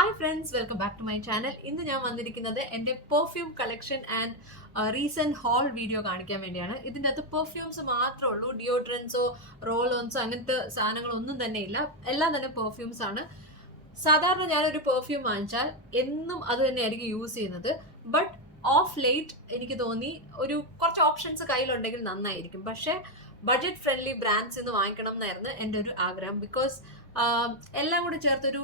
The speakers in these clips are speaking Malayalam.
Hi friends welcome back to my channel ഇന്ന് ഞാൻ വന്നിരിക്കുന്നത് എന്റെ perfume collection and recent haul video കാണിക്കാൻ വേണ്ടിയാണ്. ഇതിന്റെ അകത്ത് പെർഫ്യൂംസ് മാത്രമേ ഉള്ളൂ ഡിയോഡ്രൻസോ റോളോൺസോ അങ്ങനത്തെ സാധനങ്ങളൊന്നും തന്നെ ഇല്ല. എല്ലാം തന്നെ പെർഫ്യൂംസ് ആണ്. സാധാരണ ഞാനൊരു പെർഫ്യൂം വാങ്ങിച്ചാൽ എന്നും അത് തന്നെയായിരിക്കും യൂസ് ചെയ്യുന്നത്. ബട്ട് ഓഫ് ലേറ്റ് എനിക്ക് തോന്നി ഒരു കുറച്ച് ഓപ്ഷൻസ് കയ്യിലുണ്ടെങ്കിൽ നന്നായിരിക്കും. പക്ഷേ ബഡ്ജറ്റ് ഫ്രണ്ട്ലി ബ്രാൻഡ്സ് എന്ന് വാങ്ങിക്കണം എന്നായിരുന്നു എന്റെ ഒരു ആഗ്രഹം. ബിക്കോസ് എല്ലാം കൂടി ചേർത്തൊരു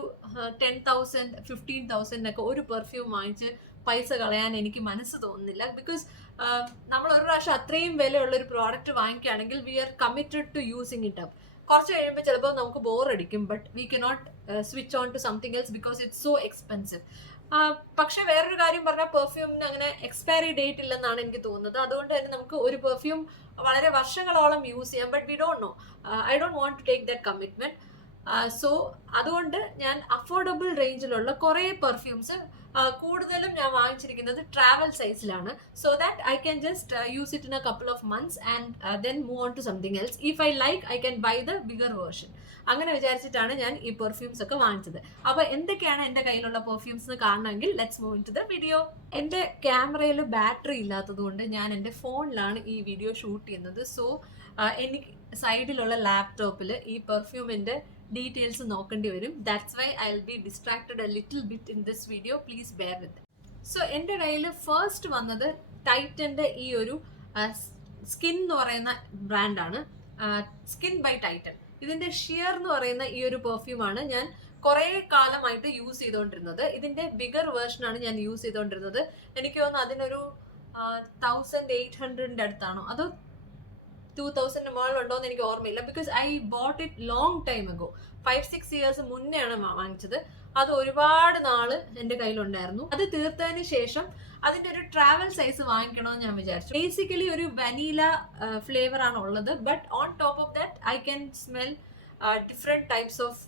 ടെൻ തൗസൻഡ് ഫിഫ്റ്റീൻ തൗസൻഡ് ഒക്കെ ഒരു പെർഫ്യൂം വാങ്ങിച്ച് പൈസ കളയാൻ എനിക്ക് മനസ്സ് തോന്നുന്നില്ല. ബിക്കോസ് നമ്മൾ ഒരു പ്രാവശ്യം അത്രയും വിലയുള്ള ഒരു product വാങ്ങിക്കുകയാണെങ്കിൽ we are committed to using it up കുറച്ച് കഴിയുമ്പോൾ ചിലപ്പോൾ നമുക്ക് ബോർ അടിക്കും but we cannot switch on to something else because it's so expensive പക്ഷെ വേറൊരു കാര്യം പറഞ്ഞാൽ പെർഫ്യൂമിന് അങ്ങനെ എക്സ്പയറി ഡേറ്റ് ഇല്ലെന്നാണ് എനിക്ക് തോന്നുന്നത്. അതുകൊണ്ട് തന്നെ നമുക്ക് ഒരു പെർഫ്യൂം വളരെ വർഷങ്ങളോളം യൂസ് ചെയ്യാം but we don't know I don't want to take that commitment so അതുകൊണ്ട് ഞാൻ അഫോർഡബിൾ റേഞ്ചിലുള്ള കുറേ പെർഫ്യൂംസ് കൂടുതലും ഞാൻ വാങ്ങിച്ചിരിക്കുന്നത് ട്രാവൽ സൈസിലാണ് so that I can just use it in a couple of months and then move on to something else if I like I can buy the bigger version അങ്ങനെ വിചാരിച്ചിട്ടാണ് ഞാൻ ഈ പെർഫ്യൂംസ് ഒക്കെ വാങ്ങിച്ചത്. അപ്പോൾ എന്തൊക്കെയാണ് എന്റെ കയ്യിലുള്ള പെർഫ്യൂംസ് എന്ന് കാണണമെങ്കിൽ let's move to the video എന്റെ ക്യാമറയിൽ ബാറ്ററി ഇല്ലാത്തത് കൊണ്ട് ഞാൻ എന്റെ ഫോണിലാണ് ഈ വീഡിയോ ഷൂട്ട് ചെയ്യുന്നത്. സോ എനിക്ക് സൈഡിലുള്ള ലാപ്ടോപ്പിൽ ഈ പെർഫ്യൂമിന്റെ ഡീറ്റെയിൽസ് നോക്കേണ്ടി വരും. That's why I be distracted a little bit in this video please bear with so എന്റെ കയ്യിൽ ഫസ്റ്റ് വന്നത് ടൈറ്റന്റെ ഈ ഒരു സ്കിൻ എന്ന് പറയുന്ന ബ്രാൻഡാണ് സ്കിൻ ബൈ ടൈറ്റൻ ഇതിന്റെ ഷിയർ എന്ന് പറയുന്ന ഈ ഒരു പെർഫ്യൂമാണ് ഞാൻ കുറേ കാലമായിട്ട് യൂസ് ചെയ്തുകൊണ്ടിരുന്നത് ഇതിന്റെ ബിഗർ വേർഷനാണ് ഞാൻ യൂസ് ചെയ്തുകൊണ്ടിരുന്നത് എനിക്ക് തോന്നുന്നു അതിനൊരു തൗസൻഡ് എയ്റ്റ് ഹൺഡ്രഡിന്റെ അടുത്താണോ? അതോ ടൂ തൗസൻഡ് മുകളിലുണ്ടോ എന്ന് എനിക്ക് ഓർമ്മയില്ല. Because I bought it long time ago five six years മുന്നേ ആണ് വാങ്ങിച്ചത്. അത് ഒരുപാട് നാൾ എന്റെ കയ്യിലുണ്ടായിരുന്നു. അത് തീർത്തതിന് ശേഷം അതിന്റെ ഒരു ട്രാവൽ സൈസ് വാങ്ങിക്കണമെന്ന് ഞാൻ വിചാരിച്ചു. ബേസിക്കലി ഒരു വനീല ഫ്ലേവർ ആണ് ഉള്ളത്. But on top of that I can smell different types of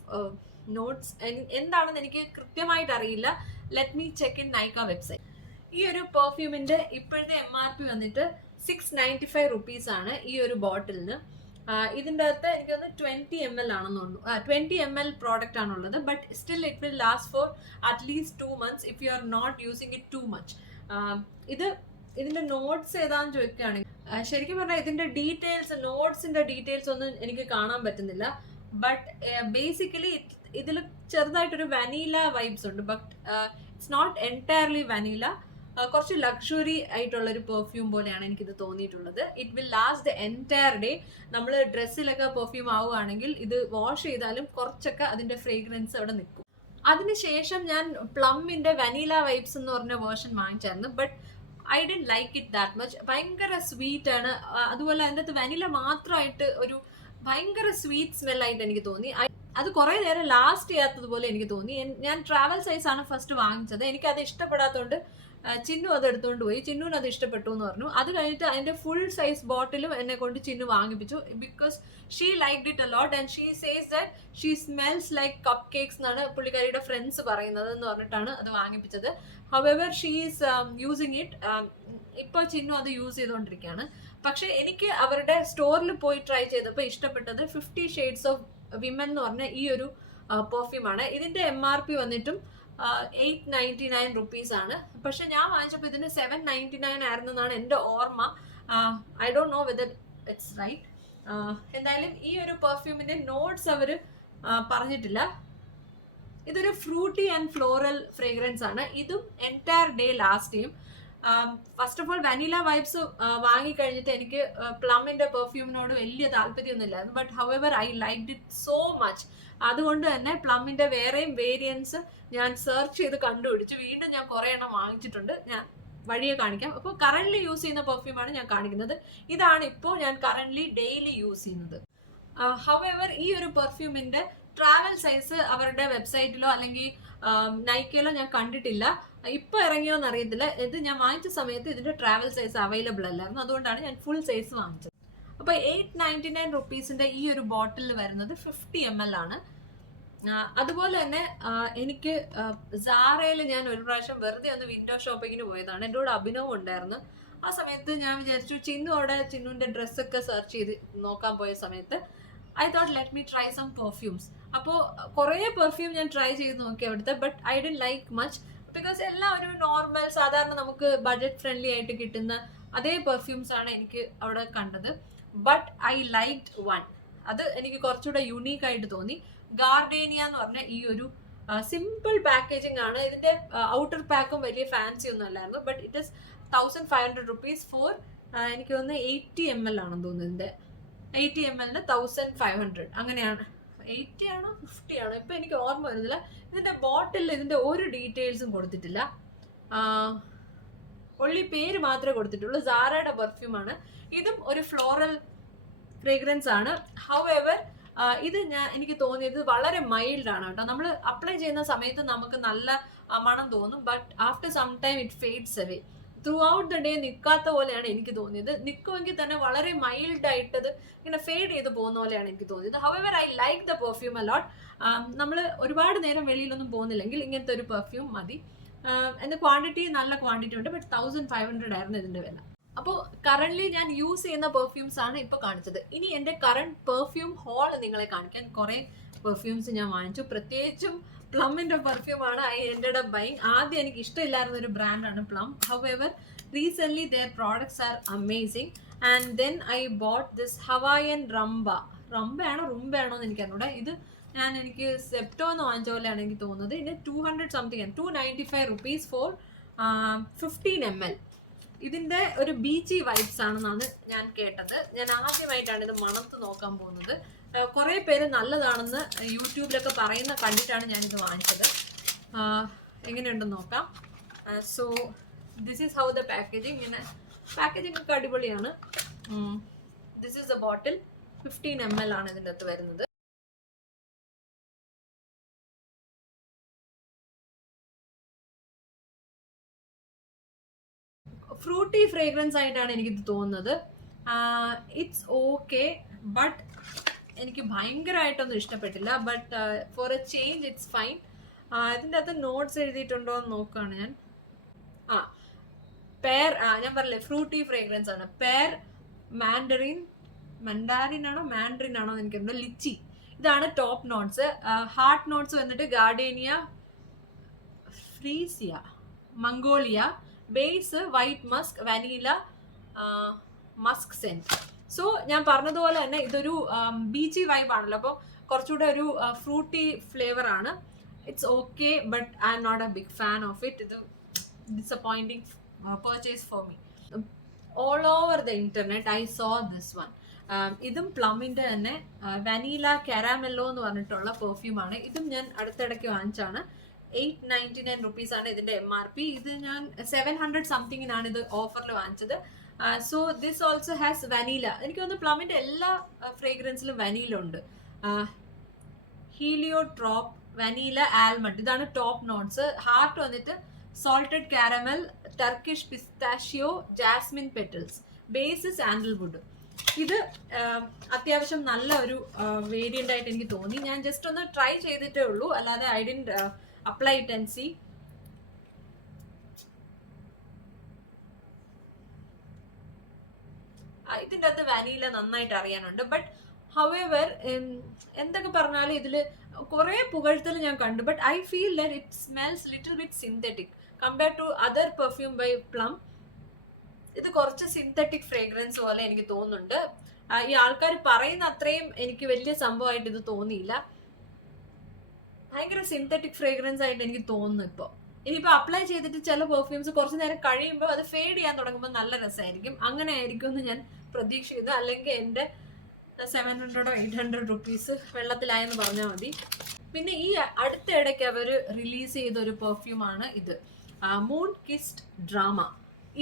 notes എന്താണെന്ന് എനിക്ക് കൃത്യമായിട്ട് അറിയില്ല. Let me check in Nykaa website ഈ ഒരു പെർഫ്യൂമിന്റെ ഇപ്പോഴത്തെ എം ആർ പി വന്നിട്ട് സിക്സ് നയന്റി ഫൈവ് റുപ്പീസ് ആണ് ഈ ഒരു ബോട്ടിലിന് ഇതിന്റെ അകത്ത് എനിക്ക് തോന്നുന്നു ട്വന്റി എം എൽ ആണെന്ന് തോന്നുന്നു. ട്വന്റി എം എൽ പ്രോഡക്റ്റ് ആണുള്ളത്. But still it will last for at least two months if you are not using it too much ഇത് ഇതിന്റെ നോട്ട്സ് ഏതാണെന്ന് ചോദിക്കുകയാണെങ്കിൽ ശരിക്കും പറഞ്ഞാൽ ഇതിന്റെ ഡീറ്റെയിൽസ് നോട്ട്സിന്റെ ഡീറ്റെയിൽസ് ഒന്നും എനിക്ക് കാണാൻ പറ്റുന്നില്ല. ബട്ട് ബേസിക്കലി ഇതിൽ ചെറുതായിട്ടൊരു വനീല വൈബ്സ് ഉണ്ട്. But it's not entirely vanilla കുറച്ച് ലക്ഷറി ആയിട്ടുള്ള ഒരു പെർഫ്യൂം പോലെയാണ് എനിക്കിത് തോന്നിയിട്ടുള്ളത്. It will last the entire day നമ്മൾ ഡ്രസ്സിലൊക്കെ പെർഫ്യൂം ആവുകയാണെങ്കിൽ ഇത് വാഷ് ചെയ്താലും കുറച്ചൊക്കെ അതിന്റെ ഫ്രേഗ്രൻസ് അവിടെ നിൽക്കും. അതിനുശേഷം ഞാൻ പ്ലമ്മിന്റെ വനീല വൈബ്സ് എന്ന് പറഞ്ഞ version വാങ്ങിച്ചായിരുന്നു. But I don't like it that much ഭയങ്കര സ്വീറ്റ് ആണ്. അതുപോലെ അതിന്റെ അകത്ത് വനില മാത്രമായിട്ട് ഒരു ഭയങ്കര സ്വീറ്റ് സ്മെല്ലായിട്ട് എനിക്ക് തോന്നി. അത് കുറെ നേരം ലാസ്റ്റ് ചെയ്യാത്തതുപോലെ എനിക്ക് തോന്നി. ഞാൻ ട്രാവൽ സൈസ് ആണ് ഫസ്റ്റ് വാങ്ങിച്ചത്. എനിക്ക് അത് ഇഷ്ടപ്പെടാത്തതുകൊണ്ട് ചിന്നു അത് എടുത്തുകൊണ്ട് പോയി. ചിന്നുവിന് അത് ഇഷ്ടപ്പെട്ടു എന്ന് പറഞ്ഞു. അത് കഴിഞ്ഞിട്ട് അതിന്റെ ഫുൾ സൈസ് ബോട്ടിലും എന്നെ കൊണ്ട് Chinnu വാങ്ങിപ്പിച്ചു. Because she like it a lot and she says that she smells like cupcakes എന്നാണ് പുള്ളിക്കാരിയുടെ ഫ്രണ്ട്സ് പറയുന്നത് എന്ന് പറഞ്ഞിട്ടാണ് അത് വാങ്ങിപ്പിച്ചത്. However she is using it ഇപ്പോൾ ചിന്നു അത് യൂസ് ചെയ്തുകൊണ്ടിരിക്കുകയാണ് പക്ഷെ എനിക്ക് അവരുടെ സ്റ്റോറിൽ പോയി ട്രൈ ചെയ്തപ്പോൾ ഇഷ്ടപ്പെട്ടത് ഫിഫ്റ്റി ഷെയ്ഡ്സ് ഓഫ് വിമൻ എന്ന് പറഞ്ഞ ഈ ഒരു പെർഫ്യൂമാണ് ഇതിന്റെ എം ആർ പി വന്നിട്ടും എയ്റ്റ് നയന്റി നയൻ റുപ്പീസ് ആണ്. പക്ഷെ ഞാൻ വാങ്ങിച്ചപ്പോൾ ഇതിന് സെവൻ നയന്റി നയൻ ആയിരുന്നെന്നാണ് എന്റെ ഓർമ്മ. I don't know whether it's right എന്തായാലും ഈ ഒരു പെർഫ്യൂമിന്റെ നോട്ട്സ് അവർ പറഞ്ഞിട്ടില്ല. ഇതൊരു ഫ്രൂട്ടി ആൻഡ് ഫ്ലോറൽ ഫ്രേഗ്രൻസ് ആണ്. ഇതും എന്റയർ ഡേ ലാസ്റ്റ് ചെയ്യും first of all vanilla vibes വാങ്ങിക്കഴിഞ്ഞിട്ട് എനിക്ക് പ്ലമ്മിന്റെ പെർഫ്യൂമിനോട് വലിയ താല്പര്യമൊന്നുമില്ലായിരുന്നു but however I like it so much അതുകൊണ്ട് തന്നെ പ്ലമ്മിന്റെ വേറെയും വേരിയൻസ് ഞാൻ സെർച്ച് ചെയ്ത് കണ്ടുപിടിച്ച്. വീണ്ടും ഞാൻ കുറേ എണ്ണം വാങ്ങിച്ചിട്ടുണ്ട്. ഞാൻ വഴിയെ കാണിക്കാം. അപ്പോൾ കറന്റ് യൂസ് ചെയ്യുന്ന പെർഫ്യൂമാണ് ഞാൻ കാണിക്കുന്നത്. ഇതാണ് ഇപ്പോൾ ഞാൻ കറന്റ് ഡെയിലി യൂസ് ചെയ്യുന്നത്. ഹൗ എവർ ഈ ഒരു പെർഫ്യൂമിന്റെ ട്രാവൽ സൈസ് അവരുടെ വെബ്സൈറ്റിലോ അല്ലെങ്കിൽ നൈക്കയിലോ ഞാൻ കണ്ടിട്ടില്ല. ഇപ്പൊ ഇറങ്ങിയോന്ന് അറിയത്തില്ല ഇത് ഞാൻ വാങ്ങിച്ച സമയത്ത് ഇതിന്റെ ട്രാവൽ സൈസ് അവൈലബിൾ അല്ലായിരുന്നു. അതുകൊണ്ടാണ് ഞാൻ ഫുൾ സൈസ് വാങ്ങിച്ചത്. അപ്പൊ എയ്റ്റ് നയന്റി നയൻ റുപ്പീസിന്റെ ഈ ഒരു ബോട്ടിൽ വരുന്നത് ഫിഫ്റ്റി എം എൽ ആണ്. അതുപോലെ തന്നെ എനിക്ക് സാറയിൽ ഞാൻ ഒരു പ്രാവശ്യം വെറുതെ ഒന്ന് വിൻഡോ ഷോപ്പിങ്ങിന് പോയതാണ്. എന്റെ കൂടെ അഭിനവും ഉണ്ടായിരുന്നു. ആ സമയത്ത് ഞാൻ വിചാരിച്ചു ചിന്നു അവിടെ ചിന്നുവിന്റെ ഡ്രസ്സൊക്കെ സെർച്ച് ചെയ്ത് നോക്കാൻ പോയ സമയത്ത് I thought let me try some perfumes അപ്പോൾ കുറേ പെർഫ്യൂം ഞാൻ ട്രൈ ചെയ്ത് നോക്കി അവിടുത്തെ but I don't like much because എല്ലാം ഒരു നോർമൽ സാധാരണ നമുക്ക് ബഡ്ജറ്റ് ഫ്രണ്ട്ലി ആയിട്ട് കിട്ടുന്ന അതേ പെർഫ്യൂംസ് ആണ് എനിക്ക് അവിടെ കണ്ടത്. ബട്ട് ഐ ലൈക്ക് വൺ അത് എനിക്ക് കുറച്ചുകൂടെ യുണീക്ക് ആയിട്ട് തോന്നി. ഗാർഡേനിയ എന്ന് പറഞ്ഞ ഈ ഒരു സിമ്പിൾ പാക്കേജിംഗ് ആണ്. ഇതിന്റെ ഔട്ടർ പാക്കും വലിയ ഫാൻസി ഒന്നും അല്ലായിരുന്നു. But it is thousand five hundred rupees for എനിക്ക് തോന്നുന്നത് എയ്റ്റി എം എൽ ആണെന്ന് തോന്നുന്നു ഇതിന്റെ. എയ്റ്റി എം എല്ലിന് തൗസൻഡ് ഫൈവ് ഹൺഡ്രഡ് അങ്ങനെയാണ്. എയ്റ്റി ആണോ ഫിഫ്റ്റി ആണോ ഇപ്പം എനിക്ക് ഓർമ്മ വരുന്നില്ല. ഇതിന്റെ ബോട്ടിൽ ഇതിന്റെ ഒരു ഡീറ്റെയിൽസും കൊടുത്തിട്ടില്ല. ഒള്ളി പേര് മാത്രമേ കൊടുത്തിട്ടുള്ളൂ. സാറയുടെ പെർഫ്യൂമാണ് ഇതും ഒരു ഫ്ലോറൽ ഫ്രേഗ്രൻസ് ആണ്. ഹൗ എവർ ഇത് ഞാൻ എനിക്ക് തോന്നിയത് വളരെ മൈൽഡ് ആണ് കേട്ടോ. നമ്മൾ അപ്ലൈ ചെയ്യുന്ന സമയത്ത് നമുക്ക് നല്ല മണം തോന്നും. But after some time it fades away throughout the day നിൽക്കാത്ത പോലെയാണ് എനിക്ക് തോന്നിയത്. നിൽക്കുമെങ്കിൽ തന്നെ വളരെ മൈൽഡ് ആയിട്ടത് ഇങ്ങനെ ഫെയ്ഡ് ചെയ്ത് പോകുന്ന പോലെയാണ് എനിക്ക് തോന്നിയത്. However I like the perfume a lot നമ്മൾ ഒരുപാട് നേരം വെളിയിലൊന്നും പോകുന്നില്ലെങ്കിൽ ഇങ്ങനത്തെ ഒരു പെർഫ്യൂം മതി. എന്റെ ക്വാണ്ടിറ്റി നല്ല ക്വാണ്ടിറ്റി ഉണ്ട് ബട്ട് തൗസൻഡ് ഫൈവ് ഹൺഡ്രഡ് ആയിരുന്നു ഇതിന്റെ വില. അപ്പോൾ കറന്റ്ലി ഞാൻ യൂസ് ചെയ്യുന്ന പെർഫ്യൂംസ് ആണ് ഇപ്പോൾ കാണിച്ചത്. ഇനി എന്റെ കറണ്ട് പെർഫ്യൂം ഹോൾ നിങ്ങളെ കാണിക്കാൻ കുറേ പെർഫ്യൂംസ് ഞാൻ വാങ്ങിച്ചു. പ്രത്യേകിച്ചും പ്ലമ്മിന്റെ പെർഫ്യൂം ആണ്. ഐ എന്റെ ബൈങ് ആദ്യം എനിക്ക് ഇഷ്ടമില്ലായിരുന്ന ഒരു ബ്രാൻഡാണ് Plum. However recent their products are amazing and then I bought this Hawaiian Rumba റംബയാണോ റുംബയാണോ എന്ന് എനിക്ക് അറിഞ്ഞൂടാ ഇത് ഞാൻ എനിക്ക് സെപ്റ്റോ എന്ന് വാങ്ങിച്ച പോലെയാണ് എനിക്ക് തോന്നുന്നത്. ഇതിന് ടു ഹൺഡ്രഡ് സംതിങ് ആണ്. Two ninety five rupees for fifteen M L ഇതിന്റെ ഒരു ബീച്ചി വൈബ്സ് ആണെന്നാണ് ഞാൻ കേട്ടത്. ഞാൻ ആദ്യമായിട്ടാണ് ഇത് മണത്ത് നോക്കാൻ പോകുന്നത്. കുറെ പേര് നല്ലതാണെന്ന് യൂട്യൂബിലൊക്കെ പറയുന്ന കണ്ടിട്ടാണ് ഞാനിത് വാങ്ങിച്ചത്. എങ്ങനെയുണ്ടെന്ന് നോക്കാം. So this is how the packaging ഇങ്ങനെ പാക്കേജിംഗ് ഒക്കെ അടിപൊളിയാണ്. This is the bottle fifteen M L ആണ് ഇതിന്റെ അകത്ത് വരുന്നത്. ഫ്രൂട്ടി ഫ്രേഗ്രൻസ് ആയിട്ടാണ് എനിക്കിത് തോന്നുന്നത്. ഇറ്റ്സ് ഓക്കെ ബട്ട് എനിക്ക് ഭയങ്കരമായിട്ടൊന്നും ഇഷ്ടപ്പെട്ടില്ല but for a change it's fine ഇതിന്റെ അകത്ത് നോട്ട്സ് എഴുതിയിട്ടുണ്ടോ എന്ന് നോക്കുകയാണ് ഞാൻ. ആ പേർ ഞാൻ പറഞ്ഞില്ലേ ഫ്രൂട്ടി ഫ്രേഗ്രൻസ് ആണ്. പേർ മാൻഡറിൻ മൻഡാരിൻ ആണോ മാൻഡറിൻ ആണോ എന്ന് എനിക്കറിയില്ല. ലിച്ചി ഇതാണ് ടോപ്പ് നോട്ട്സ് ഹാർട്ട് നോട്ട്സ് വന്നിട്ട് gardenia freesia magnolia base white musk vanilla musk scent so ഞാൻ പറഞ്ഞതുപോലെ തന്നെ ഇതൊരു ബീച്ചി വൈബ് ആണല്ലോ. അപ്പോൾ കുറച്ചുകൂടെ ഒരു ഫ്രൂട്ടി ഫ്ലേവർ ആണ്. It's okay but I'm not a big fan of it ഇത് disappointing purchase for me all over the internet I saw this one ഇതും പ്ലമിന്റെ തന്നെ വനീല കാരാമെല്ലോ എന്ന് പറഞ്ഞിട്ടുള്ള പെർഫ്യൂമാണ് ഇതും ഞാൻ അടുത്തിടയ്ക്ക് വാങ്ങിച്ചാണ് എയ്റ്റ് നയന്റി നയൻ റുപ്പീസാണ് ഇതിന്റെ എം ആർ പി ഇത് ഞാൻ സെവൻ ഹൺഡ്രഡ് സംതിങ്ങിനാണ് ഇത് ഓഫറിൽ വാങ്ങിച്ചത്. So this also has vanilla എനിക്ക് തോന്നുന്നു പ്ലമിന്റെ എല്ലാ ഫ്രേഗ്രൻസിലും വനീല ഉണ്ട്. ഹീലിയോ ട്രോപ്പ് വനീല ആൽമണ്ട് ഇതാണ് ടോപ്പ് നോട്ട്സ് ഹാർട്ട് വന്നിട്ട് salted caramel Turkish pistachio jasmine petals base sandalwood ഇത് അത്യാവശ്യം നല്ല ഒരു വേരിയന്റ് ആയിട്ട് എനിക്ക് തോന്നി. ഞാൻ ജസ്റ്റ് ഒന്ന് ട്രൈ ചെയ്തിട്ടേ ഉള്ളൂ. അല്ലാതെ I didn't apply it and see ഇതിന്റെ അകത്ത് വാനില നന്നായിട്ട് അറിയാനുണ്ട്. ബട്ട് ഹവെവർ എന്തൊക്കെ പറഞ്ഞാലും ഇതിൽ കുറേ പുകഴ്ത്തൽ ഞാൻ കണ്ടു. But I feel that it smells little bit synthetic compare to other perfume by Plum ഇത് കുറച്ച് സിന്തറ്റിക് ഫ്രേഗ്രൻസ് പോലെ എനിക്ക് തോന്നുന്നുണ്ട്. ഈ ആൾക്കാർ പറയുന്ന അത്രയും എനിക്ക് വലിയ സംഭവമായിട്ട് ഇത് തോന്നിയില്ല. ഭയങ്കര സിന്തറ്റിക് ഫ്രേഗ്രൻസ് ആയിട്ട് എനിക്ക് തോന്നുന്നു ഇപ്പോൾ ഇനിയിപ്പോൾ അപ്ലൈ ചെയ്തിട്ട് ചില പെർഫ്യൂംസ് കുറച്ച് നേരം കഴിയുമ്പോൾ അത് ഫെയ്ഡ് ചെയ്യാൻ തുടങ്ങുമ്പോൾ നല്ല രസമായിരിക്കും അങ്ങനെ ആയിരിക്കും എന്ന് ഞാൻ പ്രതീക്ഷ ചെയ്തു അല്ലെങ്കിൽ എന്റെ സെവൻ ഹൺഡ്രഡോ എയ്റ്റ് ഹൺഡ്രഡ് റുപ്പീസ് വെള്ളത്തിലായെന്ന് പറഞ്ഞാൽ മതി. പിന്നെ ഈ അടുത്ത ഇടയ്ക്ക് അവർ റിലീസ് ചെയ്ത ഒരു പെർഫ്യൂമാണ് ഇത്. മൂൺ കിസ്റ്റ് ഡ്രാമ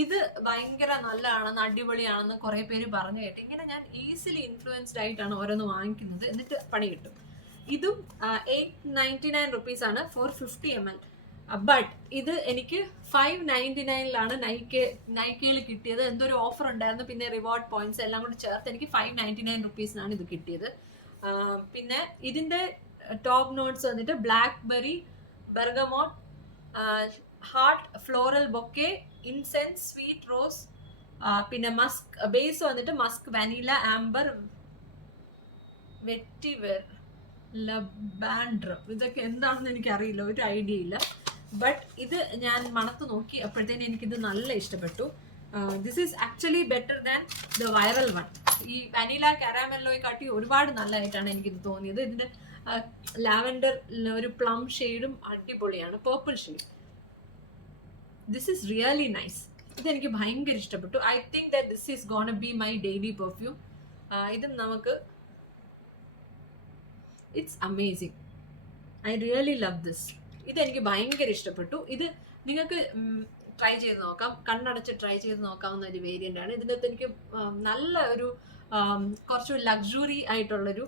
ഇത് ഭയങ്കര നല്ലതാണെന്ന് അടിപൊളിയാണെന്ന് കുറേ പേര് പറഞ്ഞു കേട്ട്. ഇങ്ങനെ ഞാൻ ഈസിലി ഇൻഫ്ലുവൻസ്ഡ് ആയിട്ടാണ് ഓരോന്ന് വാങ്ങിക്കുന്നത്. എന്നിട്ട് പണി കിട്ടും. ഇതും എയ്റ്റ് നയന്റി നയൻ റുപ്പീസാണ് four fifty M L but ഇത് എനിക്ക് ഫൈവ് നയന്റി നയനിലാണ് നൈക്ക് നൈക്കയിൽ കിട്ടിയത്. എന്തൊരു ഓഫർ ഉണ്ടായിരുന്നു. പിന്നെ റിവാർഡ് പോയിന്റ്സ് എല്ലാം കൂടി ചേർത്ത് എനിക്ക് ഫൈവ് നയന്റി നയൻ റുപ്പീസിനാണ് ഇത് കിട്ടിയത്. ആ, പിന്നെ ഇതിന്റെ ടോപ്പ് നോട്ട്സ് വന്നിട്ട് blackberry bergamot heart floral bouquet incense sweet rose പിന്നെ മസ്ക് ബേസ് വന്നിട്ട് musk vanilla amber vetiver labdanum ഇതൊക്കെ എന്താണെന്ന് എനിക്കറിയില്ല. ഒരു ഐഡിയ ഇല്ല. ബട്ട് ഇത് ഞാൻ മണത്ത് നോക്കി അപ്പോഴത്തേനും എനിക്കിത് നല്ല ഇഷ്ടപ്പെട്ടു. This is actually better than the viral one ഈ വനില കാരാമെല്ലോയെ കാട്ടി ഒരുപാട് നല്ലതായിട്ടാണ് എനിക്കിത് തോന്നിയത്. ഇതിന്റെ ലാവൻഡർ ഒരു പ്ലം ഷെയ്ഡും അടിപൊളിയാണ്. Purple shade this is really nice ഇതെനിക്ക് ഭയങ്കര ഇഷ്ടപ്പെട്ടു. I think that this is gonna be my daily perfume ഇതും നമുക്ക് it's amazing I really love this ഇതെനിക്ക് ഭയങ്കര ഇഷ്ടപ്പെട്ടു. ഇത് നിങ്ങൾക്ക് ട്രൈ ചെയ്ത് നോക്കാം. കണ്ണടച്ച് ട്രൈ ചെയ്ത് നോക്കാവുന്ന ഒരു വേരിയന്റ് ആണ്. ഇതിന്റെ അകത്ത് എനിക്ക് നല്ല ഒരു കുറച്ച് ലക്ഷറി ആയിട്ടുള്ളൊരു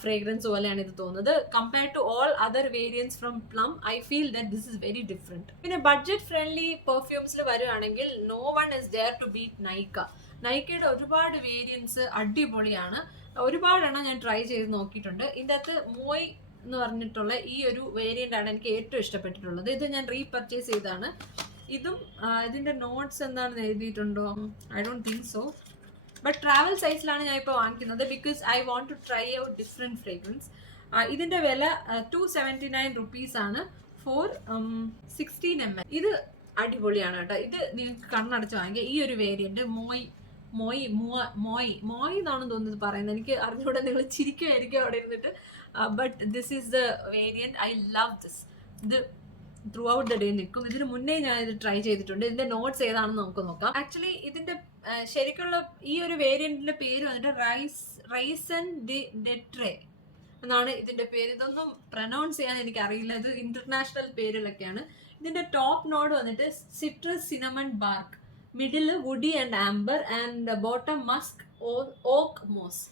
ഫ്രേഗ്രൻസ് പോലെയാണ് ഇത് തോന്നുന്നത്. Compare to all other variants from Plum I feel that this is very different പിന്നെ ബഡ്ജറ്റ് ഫ്രണ്ട്ലി പെർഫ്യൂംസിൽ വരുവാണെങ്കിൽ no one is dare to beat Nykaa നൈക്കയുടെ ഒരുപാട് വേരിയൻസ് അടിപൊളിയാണ്. ഒരുപാടെണ്ണം ഞാൻ ട്രൈ ചെയ്ത് നോക്കിയിട്ടുണ്ട്. ഇതിന്റെ അകത്ത് മോയ് എന്ന് പറഞ്ഞിട്ടുള്ള ഈ ഒരു വേരിയന്റ് ആണ് എനിക്ക് ഏറ്റവും ഇഷ്ടപ്പെട്ടിട്ടുള്ളത്. ഇത് ഞാൻ റീപർച്ചേസ് ചെയ്താണ് ഇതും ഇതിന്റെ നോട്ട്സ് എന്താണെന്ന് എഴുതിയിട്ടുണ്ടോ? I don't think so but travel സൈസിലാണ് ഞാൻ ഇപ്പോൾ വാങ്ങിക്കുന്നത് because I want to try out different fragrance ഇതിന്റെ വില ടു സെവന്റി നയൻ റുപ്പീസ് ആണ് ഫോർ സിക്സ്റ്റീൻ എം എൽ ഇത് അടിപൊളിയാണ് കേട്ടോ. ഇത് നിങ്ങൾക്ക് കണ്ണടച്ച് വാങ്ങിക്കുക ഈ ഒരു വേരിയന്റ് മോയ് മോയ് മോയ് മോയ് എന്നാണ് തോന്നുന്നത് പറയുന്നത്. എനിക്ക് അറിഞ്ഞുകൂടെ നിങ്ങൾ ചിരിക്കുമായിരിക്കും അവിടെ ഇരുന്നിട്ട്. But this is the variant I love this ഇത് ത്രൂ ഔട്ട് ദ ഡേ നിൽക്കും. ഇതിന് മുന്നേ ഞാൻ ഇത് ട്രൈ ചെയ്തിട്ടുണ്ട്. ഇതിന്റെ നോട്ട്സ് ഏതാണെന്ന് നമുക്ക് നോക്കാം. ആക്ച്വലി ഇതിന്റെ ശരിക്കുള്ള ഈ ഒരു വേരിയന്റിന്റെ പേര് വന്നിട്ട് റൈസ് റൈസൻ ദി ഡെട്രേ എന്നാണ് ഇതിന്റെ പേര്. ഇതൊന്നും പ്രൊനൗൺസ് ചെയ്യാൻ എനിക്ക് അറിയില്ല ഇത് ഇന്റർനാഷണൽ പേരിലൊക്കെയാണ്. ഇതിന്റെ ടോപ്പ് നോഡ് വന്നിട്ട് citrus cinnamon bark middle woody and amber and bottom musk oak moss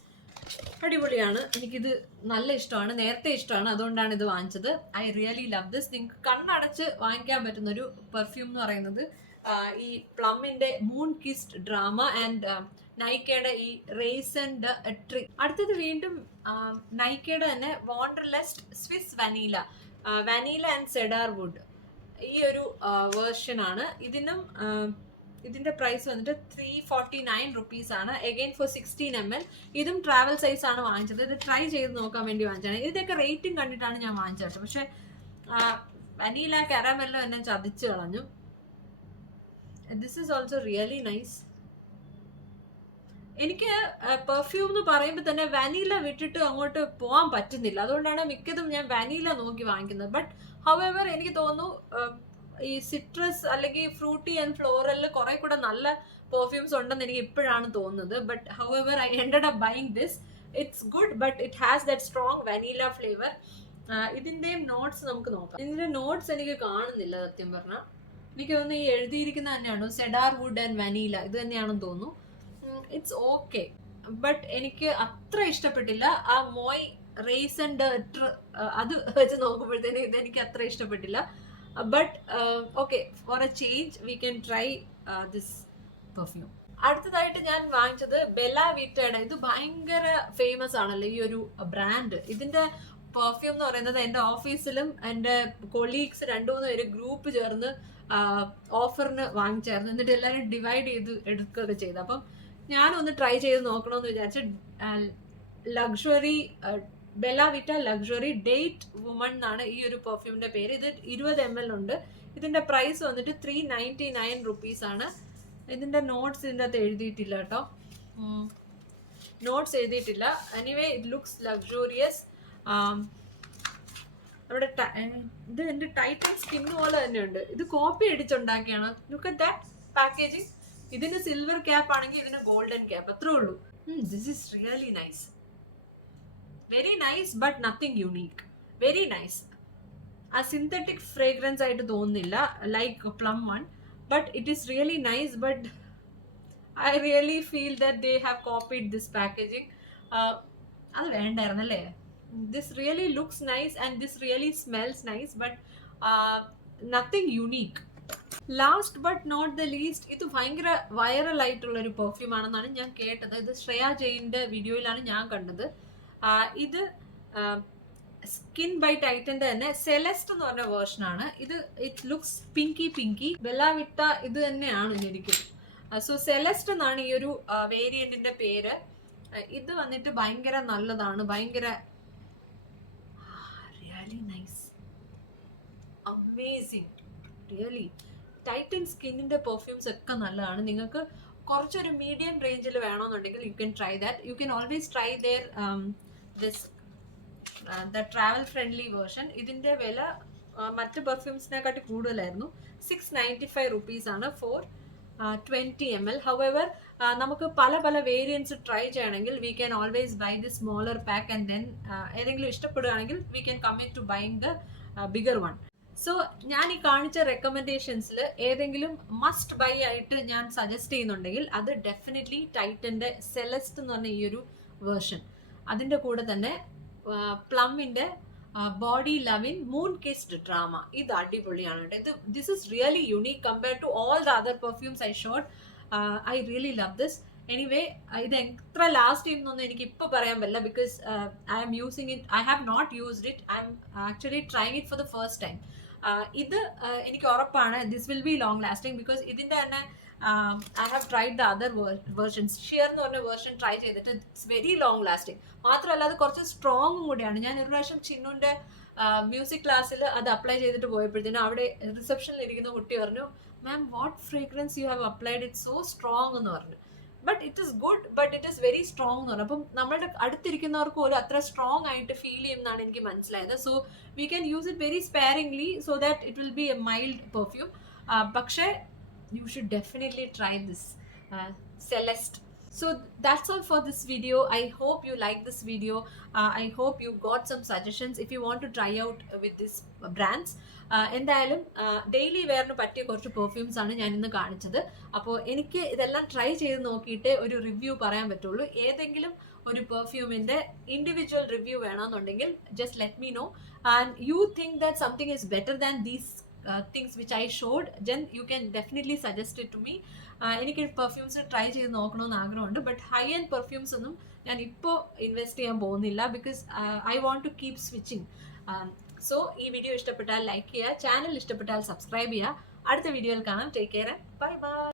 അടിപൊളിയാണ്. എനിക്കിത് നല്ല ഇഷ്ടമാണ്. നേരത്തെ ഇഷ്ടമാണ്. അതുകൊണ്ടാണ് ഇത് വാങ്ങിച്ചത്. I really love this. നിങ്ങൾക്ക് കണ്ണടച്ച് വാങ്ങിക്കാൻ പറ്റുന്ന ഒരു പെർഫ്യൂം എന്ന് പറയുന്നത് ഈ പ്ലമ്മിന്റെ മൂൺ കിസ്ഡ് ഡ്രാമ ആൻഡ് നൈക്കയുടെ ഈ റേസ് ആൻഡ് ട്രിക് അടുത്തത് വീണ്ടും നൈക്കയുടെ തന്നെ wanderlust Swiss vanilla vanilla and cedar wood ഈ ഒരു വേർഷൻ ആണ്. ഇതിനും ഇതിന്റെ പ്രൈസ് വന്നിട്ട് ത്രീ ഫോർട്ടി നയൻ റുപ്പീസ് ആണ്. Again for sixteen M L ഇതും ട്രാവൽ സൈസ് ആണ് വാങ്ങിച്ചത്. ഇത് ട്രൈ ചെയ്ത് നോക്കാൻ വേണ്ടി വാങ്ങിച്ചതാണ്. ഇതൊക്കെ റേറ്റും കണ്ടിട്ടാണ് ഞാൻ വാങ്ങിച്ചത്. പക്ഷെ വനീല കാരാമെല്ലോ എന്നെ ചതിച്ചു കളഞ്ഞു. This is also really nice എനിക്ക് പെർഫ്യൂം എന്ന് പറയുമ്പോൾ തന്നെ വനീല വിട്ടിട്ട് അങ്ങോട്ട് പോകാൻ പറ്റുന്നില്ല. അതുകൊണ്ടാണ് മിക്കതും ഞാൻ വനീല നോക്കി വാങ്ങിക്കുന്നത്. ബട്ട് ഹവെവർ എനിക്ക് തോന്നുന്നു ഈ സിട്രസ് അല്ലെങ്കിൽ ഫ്രൂട്ടി ആൻഡ് ഫ്ലോറലിൽ കുറെ കൂടെ നല്ല പെർഫ്യൂംസ് ഉണ്ടെന്ന് എനിക്ക് ഇപ്പോഴാണ് തോന്നുന്നത്. But however I ended up buying this it's good but it has that strong vanilla flavour ഇതിന്റെയും notes നമുക്ക് നോക്കാം. ഇതിന്റെ നോട്ട്സ് എനിക്ക് കാണുന്നില്ല സത്യം പറഞ്ഞാൽ എനിക്ക് തോന്നുന്നു ഈ എഴുതിയിരിക്കുന്ന തന്നെയാണ്? സെഡാർ വുഡ് ആൻഡ് വനീല ഇത് തന്നെയാണെന്ന് തോന്നുന്നു. ഇറ്റ്സ് ഓക്കെ ബട്ട് എനിക്ക് അത്ര ഇഷ്ടപ്പെട്ടില്ല. ആ മോയ് റേസൻഡ് അത് വെച്ച് നോക്കുമ്പോഴത്തേനും ഇത് എനിക്ക് അത്ര ഇഷ്ടപ്പെട്ടില്ല. But okay for a change we can try this perfume അടുത്തതായിട്ട് ഞാൻ വാങ്ങിച്ചത് ബെല വിറ്റയുടെ ഇത് ഭയങ്കര ഫേമസ് ആണല്ലോ ഈ ഒരു ബ്രാൻഡ് ഇതിന്റെ പെർഫ്യൂം എന്ന് പറയുന്നത് എന്റെ ഓഫീസിലും എന്റെ കൊളീഗ്സ് രണ്ടു മൂന്ന് പേര് ഗ്രൂപ്പ് ചേർന്ന് ഓഫറിന് വാങ്ങിച്ചായിരുന്നു. എന്നിട്ട് എല്ലാവരും ഡിവൈഡ് ചെയ്ത് എടുക്കുകയൊക്കെ ചെയ്തു. അപ്പം ഞാനൊന്ന് ട്രൈ ചെയ്ത് നോക്കണമെന്ന് വിചാരിച്ച് ലക്ഷറി ബെല വിറ്റ ലക്ഷറി ഡേറ്റ് വുമൺ എന്നാണ് ഈ ഒരു പെർഫ്യൂമിന്റെ പേര്. ഇത് ഇരുപത് എം എൽ ഉണ്ട്. ഇതിന്റെ പ്രൈസ് വന്നിട്ട് ത്രീ നയന്റി നയൻ റുപ്പീസ് ആണ്. ഇതിന്റെ നോട്ട്സ് ഇതിന്റെ അകത്ത് എഴുതിയിട്ടില്ല കേട്ടോ. നോട്ട്സ് എഴുതിയിട്ടില്ല. എനിവേ ഇറ്റ് ലുക്സ് ലക്ഷറിയസ് നമ്മുടെ ട- ഏ, ഇത് എന്റെ ടൈറ്റൻ സ്കിൻ പോലെ തന്നെയുണ്ട് ഇത് കോപ്പി അടിച്ചുണ്ടാക്കിയാണ്. ലുക്ക് അറ്റ് ദാറ്റ് പാക്കേജിങ് ഇതിന് സിൽവർ ക്യാപ്പ് ആണെങ്കിൽ ഇതിന് ഗോൾഡൻ ക്യാപ്പ് അത്രേ ഉള്ളൂ. This is really nice very nice but nothing unique very nice ആ സിന്തറ്റിക് ഫ്രേഗ്രൻസ് ആയിട്ട് തോന്നുന്നില്ല like plum one but it is really nice but I really feel that they have copied this packaging അത് വേണ്ടായിരുന്നു അല്ലേ? This really looks nice and this really smells nice but nothing unique last but not the least ഇത് ഭയങ്കര വൈറൽ ആയിട്ടുള്ള ഒരു പെർഫ്യൂം ആണെന്നാണ് ഞാൻ കേട്ടത്. ഇത് ശ്രേയ ജെയിന്റെ വീഡിയോയിലാണ് ഞാൻ കണ്ടത്. ഇത് സ്കിൻ ബൈ ടൈറ്റന്റെ തന്നെ സെലസ്റ്റ് എന്ന് പറഞ്ഞ വേർഷൻ ആണ്. ഇത് it looks pinky pinky Bellavita ഇത് തന്നെയാണ് ശരിക്കും സോ സെലസ്റ്റ് എന്നാണ് ഈ ഒരു വേരിയന്റിന്റെ പേര്. ഇത് വന്നിട്ട് ഭയങ്കര നല്ലതാണ്. ഭയങ്കര really nice amazing really Titan സ്കിന്നിന്റെ perfumes ഒക്കെ നല്ലതാണ്. നിങ്ങൾക്ക് കുറച്ചൊരു മീഡിയം റേഞ്ചിൽ വേണമെന്നുണ്ടെങ്കിൽ you can try that you can always try there this the travel friendly version ഇതിന്റെ വില മറ്റ് പെർഫ്യൂംസിനെക്കാട്ടി കൂടുതലായിരുന്നു. സിക്സ് നയന്റി ഫൈവ് റുപ്പീസ് ആണ് for twenty M L however നമുക്ക് പല പല വേരിയൻസ് ട്രൈ ചെയ്യണമെങ്കിൽ we can always buy the smaller pack and then ഏതെങ്കിലും ഇഷ്ടപ്പെടുകയാണെങ്കിൽ we can come in to buying the bigger one so ഞാൻ ഈ കാണിച്ച റെക്കമെൻഡേഷൻസിൽ ഏതെങ്കിലും മസ്റ്റ് ബൈ ആയിട്ട് ഞാൻ സജസ്റ്റ് ചെയ്യുന്നുണ്ടെങ്കിൽ അത് ഡെഫിനറ്റ്ലി ടൈറ്റന്റെ സെലസ്റ്റ് എന്ന് പറഞ്ഞ ഈ ഒരു വേർഷൻ അതിന്റെ കൂടെ തന്നെ പ്ലമ്മിന്റെ body love in moon kissed drama ഇത് അടിപൊളിയാണ് ഇത് this is really unique compare to all the other perfumes I showed I really love this anyway ഇത് എത്ര ലാസ്റ്റ് ചെയ്യുന്നൊന്നും എനിക്ക് ഇപ്പോൾ പറയാൻ പറ്റില്ല because I am using it I have not used it I'm actually trying it for the first time ഇത് എനിക്ക് ഉറപ്പാണ്. This will be long lasting because ഇതിന്റെ തന്നെ I have tried the other versions sheer എന്ന് പറഞ്ഞ വേർഷൻ ട്രൈ ചെയ്തിട്ട് ഇറ്റ്സ് വെരി ലോങ് ലാസ്റ്റിംഗ് മാത്രമല്ല അത് കുറച്ച് സ്ട്രോങ്ങും കൂടിയാണ്. ഞാൻ ഒരു പ്രാവശ്യം ചിന്നുന്റെ മ്യൂസിക് ക്ലാസ്സിൽ അത് അപ്ലൈ ചെയ്തിട്ട് പോയപ്പോഴത്തേനും അവിടെ റിസപ്ഷനിൽ ഇരിക്കുന്ന കുട്ടി പറഞ്ഞു ma'am what fragrance you have applied it so strong എന്ന് പറഞ്ഞു. But it is good but it is very strong എന്ന് പറഞ്ഞു. അപ്പം നമ്മുടെ അടുത്തിരിക്കുന്നവർക്ക് പോലും അത്ര സ്ട്രോങ് ആയിട്ട് ഫീൽ ചെയ്യുന്നതാണ് എനിക്ക് മനസ്സിലായത്. So we can use it very sparingly so that it will be a mild perfume പക്ഷേ you should definitely try this uh, Celeste. So that's all for this video. I hope you like this video. Uh, I hope you got some suggestions if you want to try out uh, with this uh, brands. Uh, എന്തായാലും ഡെയിലി വെയറിന് പറ്റിയ കുറച്ച് പെർഫ്യൂംസ് ആണ് ഞാൻ ഇന്ന് കാണിച്ചത് അപ്പോൾ എനിക്ക് ഇതെല്ലാം ട്രൈ ചെയ്ത് നോക്കിയിട്ട് ഒരു റിവ്യൂ പറയാൻ പറ്റുള്ളൂ ഏതെങ്കിലും ഒരു പെർഫ്യൂമിന്റെ ഇൻഡിവിജ്വൽ റിവ്യൂ വേണമെന്നുണ്ടെങ്കിൽ just let me know and you think that something is better than these things which I showed then you can definitely suggest it to me എനിക്ക് പെർഫ്യൂംസ് ട്രൈ ചെയ്ത് നോക്കണമെന്ന് ആഗ്രഹമുണ്ട് ബട്ട് ഹൈ ആൻഡ് പെർഫ്യൂംസ് ഒന്നും ഞാൻ ഇപ്പോൾ ഇൻവെസ്റ്റ് ചെയ്യാൻ പോകുന്നില്ല because I want to keep switching so ഈ വീഡിയോ ഇഷ്ടപ്പെട്ടാൽ ലൈക്ക് ചെയ്യുക ചാനൽ ഇഷ്ടപ്പെട്ടാൽ സബ്സ്ക്രൈബ് ചെയ്യുക. അടുത്ത വീഡിയോയിൽ കാണാം. Take care bye bye